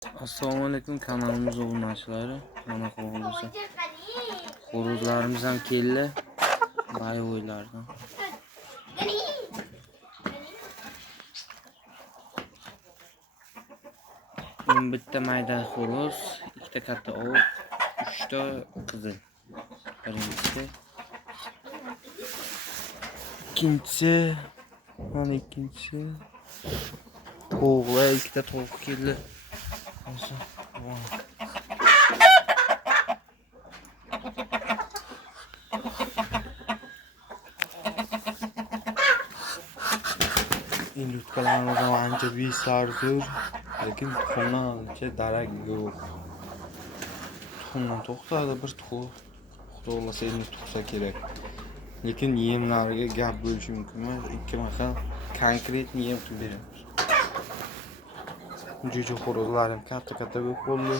Assalomu alaykum, kanalimiz obunachilari. Mana xo'rozlarimiz ham keldi. Bayvoylardan. Bitta mayda xo'roz, ikkita katta oq, 3 ta qizil. Birinchisi. Ikkinchisi, mana ikkinchisi. To'g'ri, ikkita tovuq keldi. Yumurtkalarimiz ham ancha besardir, lekin tuxumdan ancha darak yo'q. Tuxumdan to'xtadi, bir tuxum. Xudo xolasa endi tug'sa kerak. Lekin yemlariga gap bo'lishi mumkin emas. Ikki mahal konkretni yem qilib beramiz. Jo'ja xo'rozlarim katta bo'lib qoldi.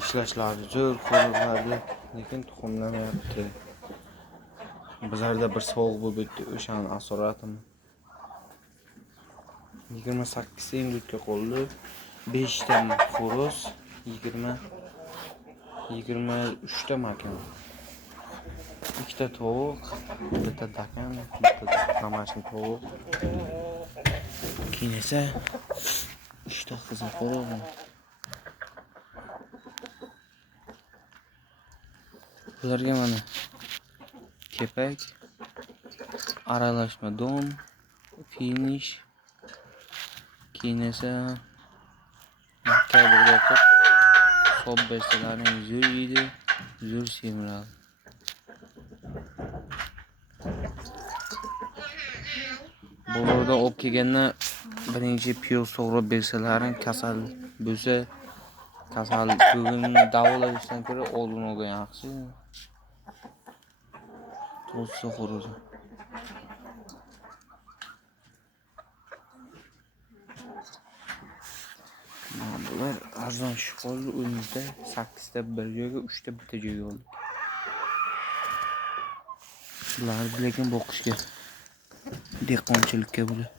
Ishlashlari zo'r xo'rozlardi, lekin tuxumlamayapti. Bizlarda bir sovuq bo'lib o'tdi, o'shani asoratim. 28 ta yumurta qoldi. 5 ta xo'roz, 23 ta makon. 2 ta tovuq, bitta dakan, bitta domashniy tovuq. Keyin esa 3 ta qizil xo'roz. Bularga mana kepak, aralashma don, finish, keyin esa makka bo'lib so'b bersalaring zo'r yeydi, zo'r semiradi. Bularda olib kelganda birinchi piyoz to'g'rab bersalaring kasal bo'lsa, kasal bugun davolashdan ko'ra oldin olgan yaxshi. To'g'risi xo'roz. Bular arzon shifoli o'yinda 8 ta bir joyga, 3 ta bitta joyga oldik. Bular lekin boqishga, dehqonchilikka bular.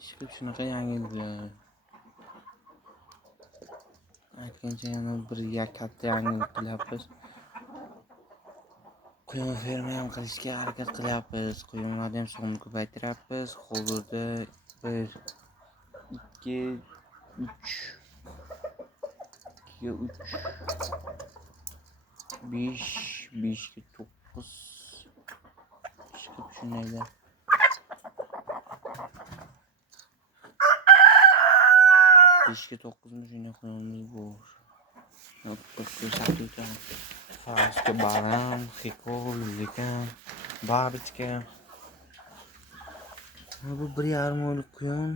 Ishqib shunaqa yangiliklar. Aytgancha yana bir katta yangilik qilyapmiz. Quyun ferma ham qilishga harakat qilyapmiz. Quyunlarni ham sonini ko'paytiryapmiz. Hozirda 1 2 3 5 5 ga 9 ishqib shunaylar. 5 ga 9 mi shunday quyunimiz bor. Ko'rsatib o'taman. Farishka baram, xikol, lekan, babichka. Bu 1,5 oylik quyun.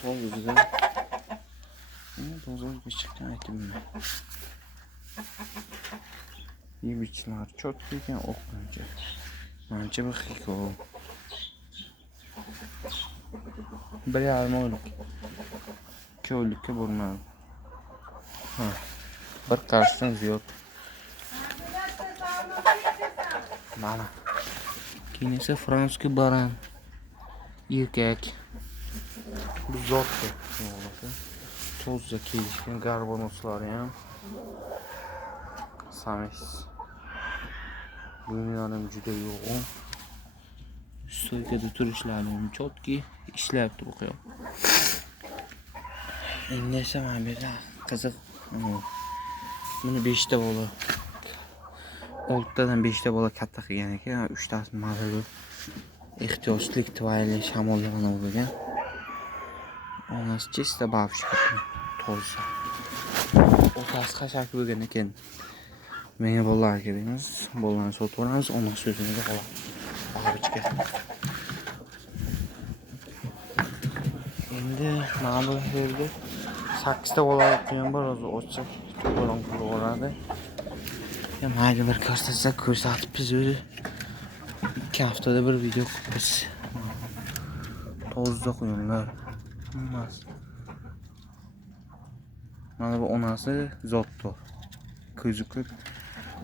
To'g'ridan. Bozorga chiqqan aytibman. Yebichlari chot ekan, o'qmancha. Mancha bir xikol. 1,5 oylik. 2 oylikka bo'lmadi. Bir qarashdan ziyod. Mana. Keyin esa fransiya baran. Erkak. Bu zotda. To'zda kelishgan garbonoslari ham. Samis. Bunlarning juda yo'g'on. Stoykada turishlari ham chotki ishlab turibdi. Endi esa mana bu yerda qiziq. Buni 5 ta bola. 6 tadan 5 ta bola katta qilgan ekan, 3 tasi mazali ehtiyojlik tufayli shamollagan bo'lgan. Onasi chista babishka to'lsa. Otasi qashaq bo'lgan ekan. Menga bolalar kerakmas, bolalarni sotib olamiz, onasi o'zimizga qoladi. Babishka. Endi mana bu yerda 8 ta bola qo'ygan bor, o'zi ochiq to'g'ron qilib oladi. Mayli bir ko'rsatib biz o'zi 2 haftada bir video koyuyoruz. Tozda koyunlar. Olmaz. Mana bu onasi Zotto. Ko'zukir.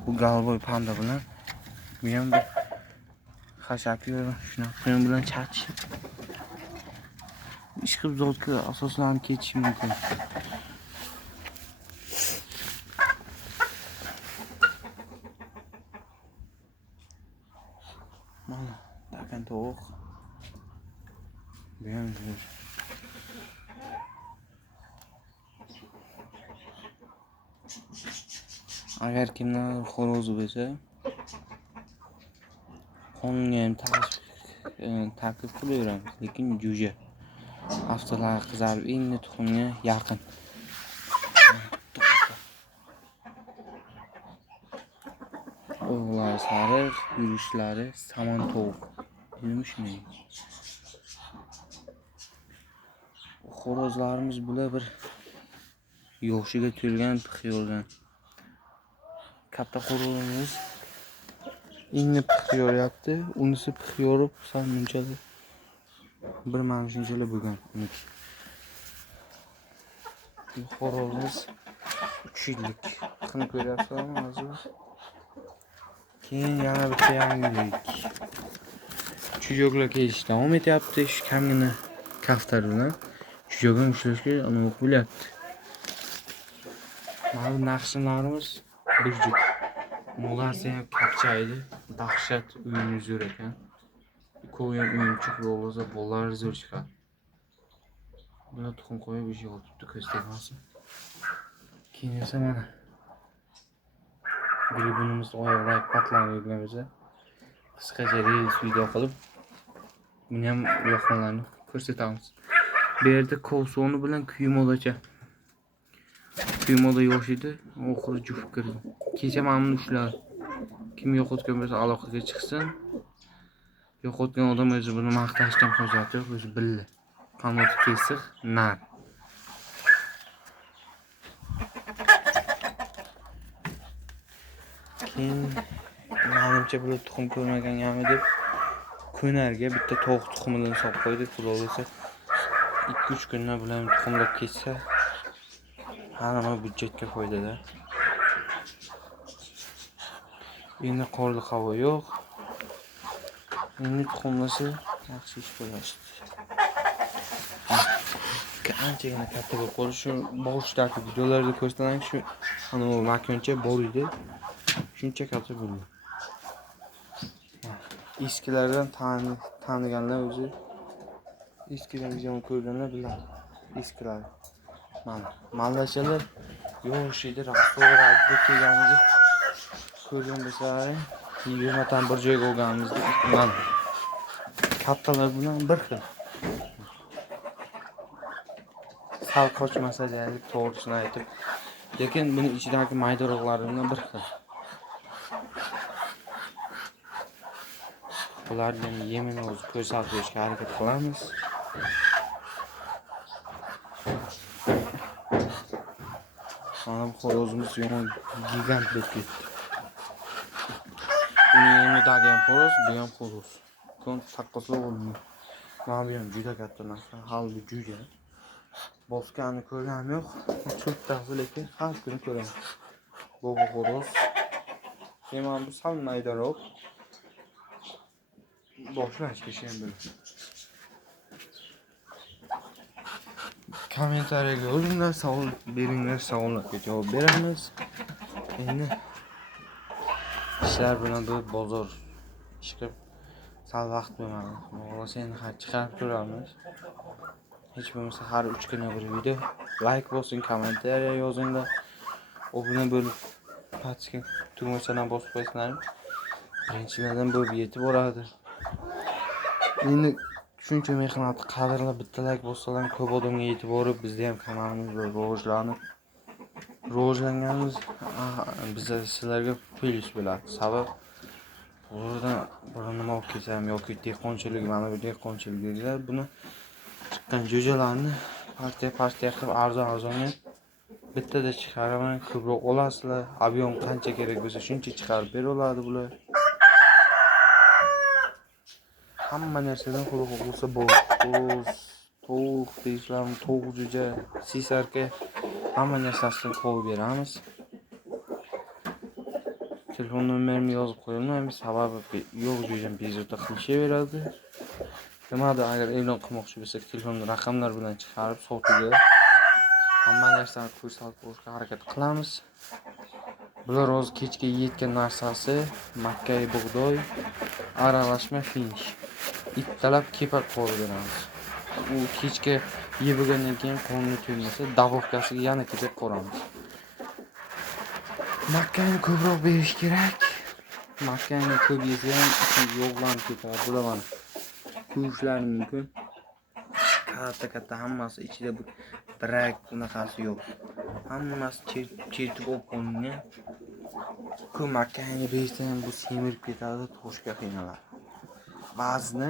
Bu Galboy panda bilan bu ham bir xashak yo'q. Shuna quyun bilan chatishib. Ish qilib Zotga asoslanib ketish mumkin. Mana takan tovuq. Bu ham agar kimlar xo'rozi bo'lsa, qonunga ham taklif qilaveramiz, lekin jo'ja. Haftalar qizarib, endi tuxumga yaqin. O'g'lari sariq, yurishlari samon tovuq. Nima xo'rozlarimiz bular bir yoshiga to'lgan, pix yorgan. Katta xo'rozimiz endi pix yoryapti, unisi pix yorib, sal munchalik bir mana shunchalar bo'lgan. Bu xo'rozimiz 3 yillik. Qani ko'ryapsizlarmi hozir? Keyin yana bitta yangilik. Chujoklar kelish davom etyapti. Shu kamgina kaftar bilan chujogim ushlashga aniq bo'lyapti. Mana naqshlarimiz bir juft. Molasi ham kapchaydi. Dahshat uyini zo'r ekan. Ko'yam uyinchiq bo'lsa bollar zo'r chiqadi. Buni tuxum qo'yib ish olibdi, ko'z tegmasin. Keyin esa mana gribinimiz oyoqlar patlanib yurganimiz. Qisqacha reels video qilib buni ham yoqmalarni ko'rsatamiz. Bu yerda kovsoni bilan kuymodacha. Kuymoda yosh edi, oxiri juft kirdi. Kecha men buni ushladim. Kim yo'qotgan bo'lsa aloqaga chiqsin. Yo'qotgan odam o'zi buni maqtashdan qo'zg'atib, o'zi bildi. Qanoti kesiq, nar. Keyin menimcha bular tuxum ko'rmaganga deb ko'narga bitta tovuq tuxumidan solib qo'ydik. Xudo bo'lsa 2-3 kundan bilan tuxumlab ketsa hamma byudjetga foydada. Endi qorli havo yo'q. Endi tuxumlasa yaxshi ish bo'ladi. Qanchagina katta bo'lib qoldi. Shu boshdagi videolarda ko'rsataman, shu ana bu makoncha bor edi. Shuncha katta bo'ldi. Eskilardan taniganlar o'zi eskidan videoni ko'rganlar biladi. Eskilar. Mana mallachalar yosh edi, rastorada kelganida ko'rgan bo'lsalaring 20 dan bir joyga olganimizda mana kattalar bilan bir xil. Sal qochmasa deylik, to'g'risini aytib, lekin buni ichidagi maydaroqlari bilan bir xil. Bularni yemini o'zi ko'rsatishga harakat qilamiz. Mana bu xo'rozimiz yomon gigant bo'lib ketdi. Uning yonidagi ham xo'roz, bu ham xo'roz. Kon taqqoslab olmaydi. Mana bu ham juda katta narsa, halbuki juda. Bosganni ko'rganim yo'q. Cho'ptasi lekin har kuni ko'raman. Bu xo'roz. Mana bu sal maydaroq. Boshlash kerak ham bo'ladi. Kommentariyaga yozinglar, savol beringlar, savollarga javob beramiz. Endi ishlar bilan bir bozor chiqib sal vaqt bo'lmadi. Bo'lsa endi har chiqarib turamiz. Hech bo'lmasa har 3 kunda bir video. Like bosing, kommentariya yozinglar. O bilan bo'lib pastga tugmachadan bosib qo'ysanglar, birinchilardan bo'lib yetib boradi. Endi shuncha mehnatni qadrlab bitta like bossalar ko'p odamga yetib borib, bizda ham kanalimiz rivojlanganimiz bizda sizlarga plyus bo'ladi. Sabab buradan nima olib kelsam yoki dehqonchilik, mana bu dehqonchilik dedilar, buni chiqqan jo'jalarni partiya qilib arzon-arzonga bittada chiqaraman, ko'proq olasizlar. Ob'yom qancha kerak bo'lsa shuncha chiqarib beroladi bular. hamma narsadan quruq bo'lsa bo'l. Tovuq deyishlarmi, tovuq jo'ja, sisarka hamma narsasidan qo'yib beramiz. Telefon nomerimni yozib qo'yolmaymiz, sababi yo'q joydan bezovta qilishaveradi. Nimadir agar e'lon qilmoqchi bo'lsak, telefon raqamlar bilan chiqarib sotuvga hamma narsani ko'rsatib berishga harakat qilamiz. Bular hozir kechga yeyotgan narsasi makkay bug'doy, aralashma finish. Ittalab kepak qo'yib beramiz. U kechga yeb bo'lgandan keyin qorni to'ymasa, dahovkasiga yana kepak qo'ramiz. Makkani ko'proq berish kerak. Makkani ko'p yesa ham yog'lanib ketadi, bilaman. Ko'rishlari mumkin. Katta hammasi ichida brak bunaqasi yo'q. Hammasi chertib olib qo'yilgan. Ko'p makkani bersa bu semirib ketadi, toshga qiynaladi. Ba'zida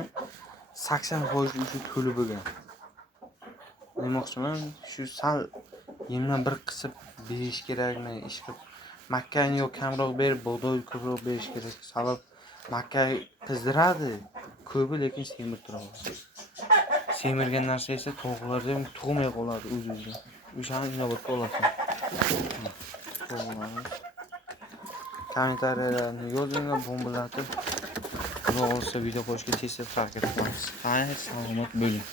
80% uchun to'lib bo'lgan. Demoqchiman, shu sal yemdan bir qisib berish kerakmi, ish qilib makkani yo kamroq berib, bug'doy ko'proq berish kerak. Sabab makkay qizdiradi, ko'pi lekin semirtiradi. Semirgan narsa esa tovuqlarda ham tug'may qoladi o'z-o'zidan. O'shani inobatga olasan. Kommentariyalarni yozinglar, bombalatib. Xudo olsa video qo'yishga tez harakat qilamiz. Xayr, salomat bo'ling.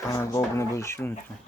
Kanalga obuna bo'lishni unutmang.